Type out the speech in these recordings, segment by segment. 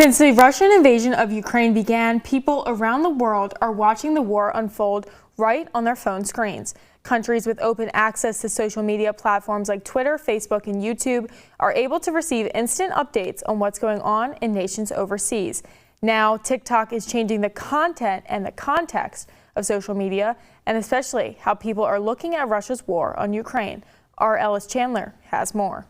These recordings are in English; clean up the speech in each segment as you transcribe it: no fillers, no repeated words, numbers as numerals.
Since the Russian invasion of Ukraine began, people around the world are watching the war unfold right on their phone screens. Countries with open access to social media platforms like Twitter, Facebook, and YouTube are able to receive instant updates on what's going on in nations overseas. Now, TikTok is changing the content and the context of social media, and especially how people are looking at Russia's war on Ukraine. Our Ellis Chandler has more.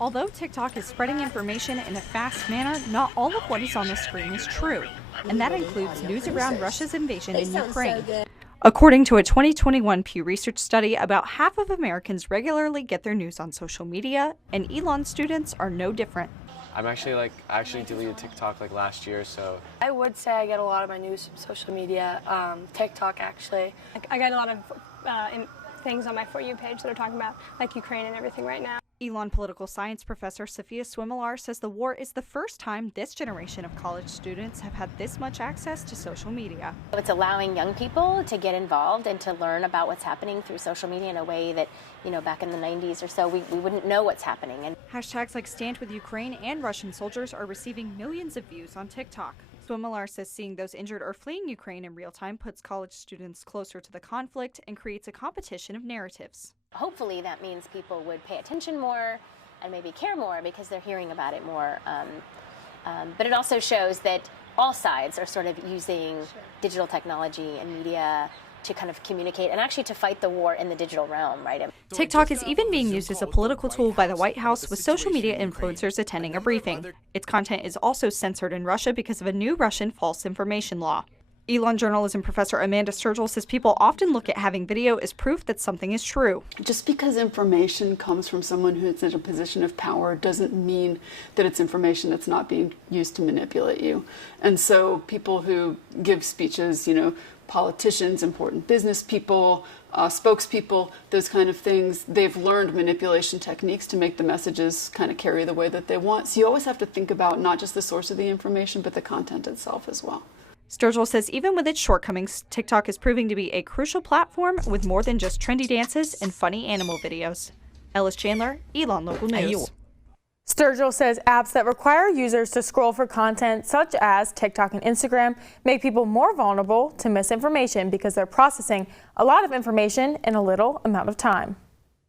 Although TikTok is spreading information in a fast manner, not all of what is on the screen is true, and that includes news around Russia's invasion in Ukraine. According to a 2021 Pew Research study, about half of Americans regularly get their news on social media, and Elon students are no different. I actually deleted TikTok last year, so. I would say I get a lot of my news from social media, TikTok actually. I get a lot of things on my For You page that are talking about Ukraine and everything right now. Elon political science professor Sophia Swimilar says the war is the first time this generation of college students have had this much access to social media. It's allowing young people to get involved and to learn about what's happening through social media in a way that, back in the 90s or so, we wouldn't know what's happening. And hashtags like Stand With Ukraine and Russian soldiers are receiving millions of views on TikTok. Swimilar says seeing those injured or fleeing Ukraine in real time puts college students closer to the conflict and creates a competition of narratives. hopefully that means people would pay attention more and maybe care more because they're hearing about it more. But it also shows that all sides are sort of using digital technology and media to kind of communicate and actually to fight the war in the digital realm, right? TikTok is even being used as a political tool by the White House, with social media influencers attending a briefing. Its content is also censored in Russia because of a new Russian false information law. Elon journalism professor Amanda Sturgill says people often look at having video as proof that something is true. Just because information comes from someone who's in a position of power doesn't mean that it's information that's not being used to manipulate you. And so people who give speeches, politicians, important business people, spokespeople, those kind of things, they've learned manipulation techniques to make the messages kind of carry the way that they want. So you always have to think about not just the source of the information, but the content itself as well. Sturgill says even with its shortcomings, TikTok is proving to be a crucial platform with more than just trendy dances and funny animal videos. Ellis Chandler, Elon Local News. Sturgill says apps that require users to scroll for content, such as TikTok and Instagram, make people more vulnerable to misinformation because they're processing a lot of information in a little amount of time.